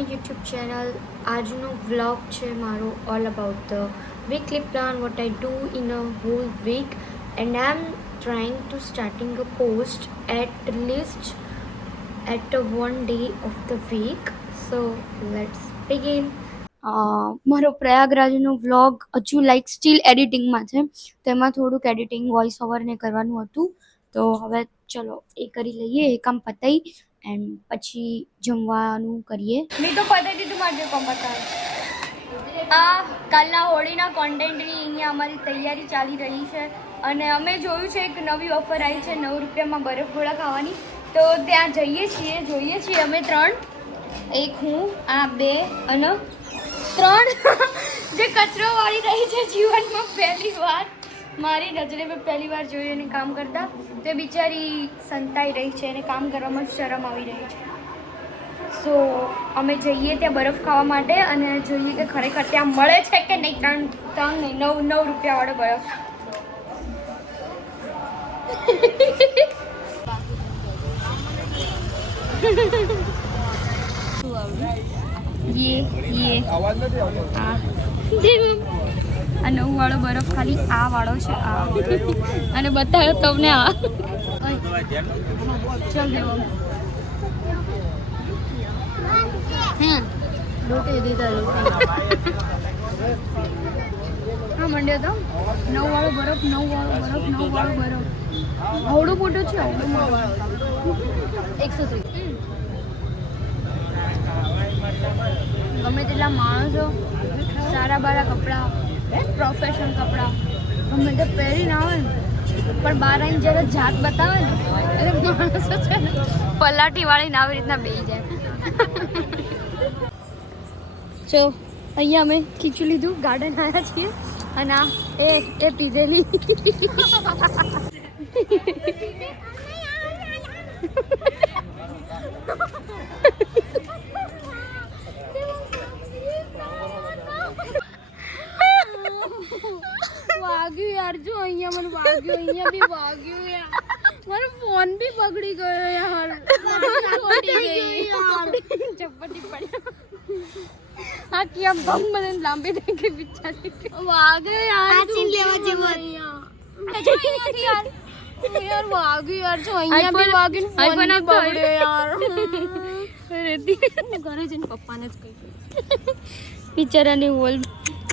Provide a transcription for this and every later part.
My YouTube channel. આજનો vlog છે મારો all about the weekly plan what I do in a whole week and I am trying to starting a post at least at one day of the week. So let's begin. મારો પ્રયાગરાજનો vlog હજુ steel એડિટિંગમાં છે, તેમાં થોડુંક editing voice over ને કરવાનું હતું, તો હવે ચલો એ કરી લઈએ, એ કામ પતાઈ એન્ડ પછી જમવાનું કરીએ. મેં તો પતાવી દીધું મારે કામ પતાવી. આ કાલના હોળીના કોન્ટેન્ટની અહીંયા અમારી તૈયારી ચાલી રહી છે અને અમે જોયું છે એક નવી ઓફર આવી છે 9 રૂપિયામાં બરફ ગોળા ખાવાની, તો ત્યાં જોઈએ છીએ અમે 3, એક હું, આ 2 અને 3 જે કચરો વાળી રહી છે જીવનમાં પહેલી વાર, મારી નજરે મેં પહેલી વાર જોયું એને કામ કરતા, તે બિચારી સંતાઈ રહી છે અને કામ કરવામાં શરમ આવી રહી છે. સો અમે જઈએ ત્યાં બરફ ખાવા માટે અને જોઈએ કે ખરેખર ત્યાં મળે છે કે નહીં. 9 રૂપિયાવાળો બરફ. આ 9 વાળો બરફ ખાલી આ વાળો છે, આ અને બતાવ્યો તમને આ. ચલ દેવો રોટી દીધા હા મંડ્યો તો 9 વાળો બરફ. આવડો મોટો છે, આવડો મોટો 130. ગમે તેટલા માણસો સારા બારા કપડાં, પ્રોફેશનલ કપડાં ગમે તે પહેરીને આવે ને, પણ બહાર આવીને જ્યારે જાત બતાવે ને એટલે માણસો છે ને પલાટી વાળીને આવી રીતના બેસી જાય. જો અહીંયા અમે ખીચું લીધું, ગાર્ડન આવ્યા છીએ અને આ એ પીધેલી વાગ્યું યાર. જો અહીંયા મને વાગ્યું, અહીંયા બી વાગ્યું યાર. મારો ફોન બી બગડી ગયો યાર. ચપટી પડી. આ કેમ બમ મને લાંબી થઈ ગઈ બિચારી. વાગે યાર. આચી લેવા જેવો યાર. યાર વાગ્યું યાર. જો અહીંયા બી વાગ્યું, ફોન બી બગડ્યો યાર. રેતી ઘરે જઈને પપ્પાને જ કહી બિચારાની હોલ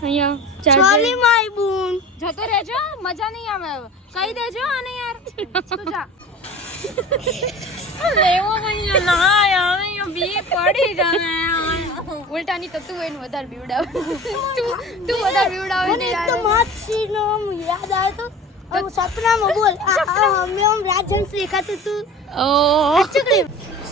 અહીંયા ચાલી માય બૂન જતો રહેજો, મજા નહીં આવે. કહી દેજો આને યાર. તું જા લેવો અહીંયા ના યાર, અહીંયા બી પડી જાને યાર. ઉલટાની તો તું એને વધારે બીવડાવે. તું વધારે બીવડાવે ને યાર. તો માત સીનો યાદ આવે તો સપનામાં બોલ અમે રાજહંસ દેખાતું તું. ઓહ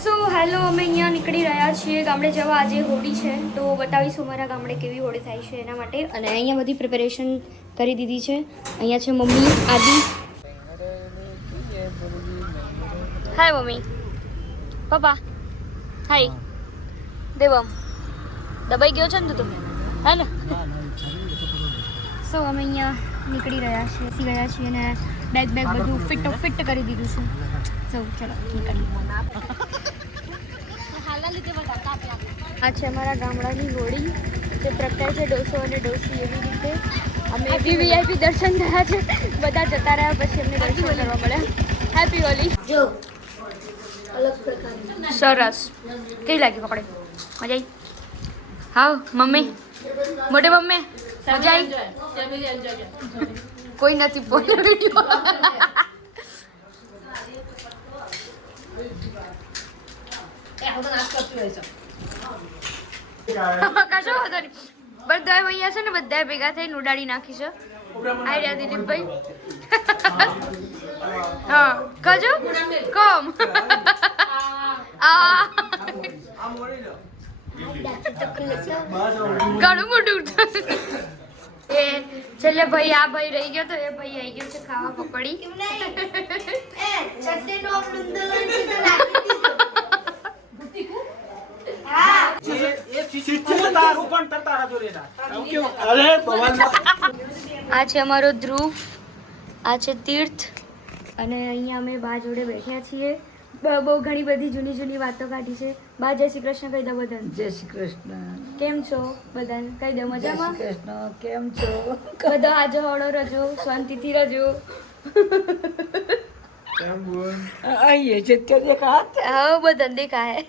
સો હેલો, અમે અહીંયા નીકળી રહ્યા છીએ ગામડે જવા. આજે હોળી છે તો બતાવીશું મારા ગામડે કેવી હોળી થાય છે એના માટે. અને અહીંયા બધી પ્રિપેરેશન કરી દીધી છે. અહીંયા છે મમ્મી, આદિ. હાય મમ્મી, પપ્પા, હાય દેવમ. દબાઈ ગયો છે ને તું હે ને? સો અમે અહીંયા નીકળી રહ્યા છીએ, બેસી ગયા છીએ અને બેગ બધું ફિટ કરી દીધું છે. સો ચલો નીકળીએ. આ છે અમારા ગામડાની હોળી જે પ્રગટાય છે ડોસો અને ડોસી એવી રીતે. અમે વીવીઆઈપી દર્શન થયા છે, બધા જતા રહ્યા પછી અમને દર્શન કરવા મળ્યા. હેપી હોલી. જો અલગ પ્રકારની સરસ. કેવી લાગી પકડે? મજા આવી? હા મમ્મી, મોટે મમ્મી મજા આવી? કોઈ નથી પોતે વિડીયો. કશો વાંધો નહીં. બધા ભૈયા છે ને, બધા ભેગા થઈને ઉડાડી નાખી છે. આઈડિયા દિલીપભાઈ. હા કજો કમ ઘણું મોટું. એ છેલ્લે ભાઈ આ ભાઈ રહી ગયો તો એ ભાઈ આવી ગયો છે ખાવા પકોડી. આ છે અમારો ધ્રુવ, આ છે તીર્થ અને અહીંયા અમે બા જોડે બેઠ્યા છીએ. બહુ ઘણી બધી જૂની વાતો કાઢી છે. બા જય શ્રી કૃષ્ણ કહી દો બધાને. જય શ્રી કૃષ્ણ. કેમ છો બધાને કહી દો મજામાં. જય શ્રી કૃષ્ણ. કેમ છો બધા આજો હળો રજો શાંતિથી રજો. આઈએ છે તે દેખા હા બધાને દેખાય.